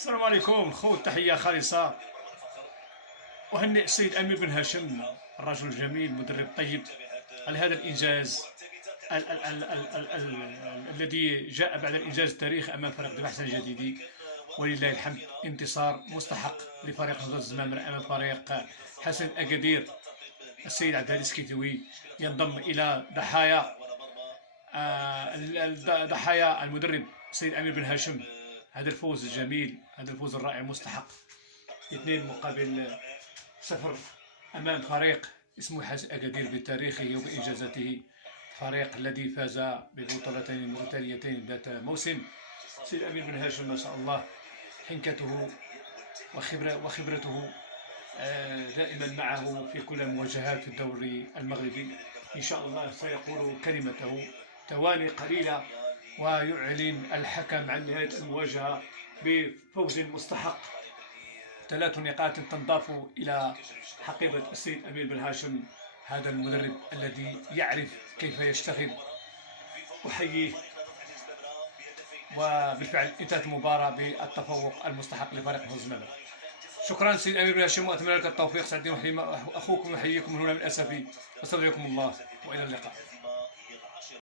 السلام عليكم خو، تحية خالصة. أهنئ السيد أمير بن هاشم، الرجل الجميل، مدرب طيب، على هذا الإنجاز الذي جاء بعد الإنجاز التاريخي أمام فريق دفاع حسن الجديدي. ولله الحمد، انتصار مستحق لفريق هضبة الزمامرة أمام فريق حسن أكادير. السيد عبد الهادي السكيتوي ينضم إلى ضحايا المدرب السيد أمير بن هاشم. هذا الفوز الجميل، هذا الفوز الرائع المستحق، 2-0 أمام فريق اسمه حسن أكادير بتاريخه وبإنجازاته، فريق الذي فاز ببطولتين متتاليتين ذات موسم. سيد أمير بن هاشم ما شاء الله، حنكته وخبرته دائما معه في كل المواجهات في الدوري المغربي. إن شاء الله سيقول كلمته ثواني قليلة ويعلن الحكم عن نهاية المواجهة بفوز مستحق. 3 نقاط تنضاف إلى حقيبة السيد أمير بن هاشم، هذا المدرب الذي يعرف كيف يشتغل. أحييه، وبالفعل انتهت المباراة بالتفوق المستحق لفريق الزمالك. شكرا سيد أمير بن هاشم، وأتمنى لك التوفيق. سعدني أخوكم، يحييكم من هنا من أسفي، واستودعكم الله وإلى اللقاء.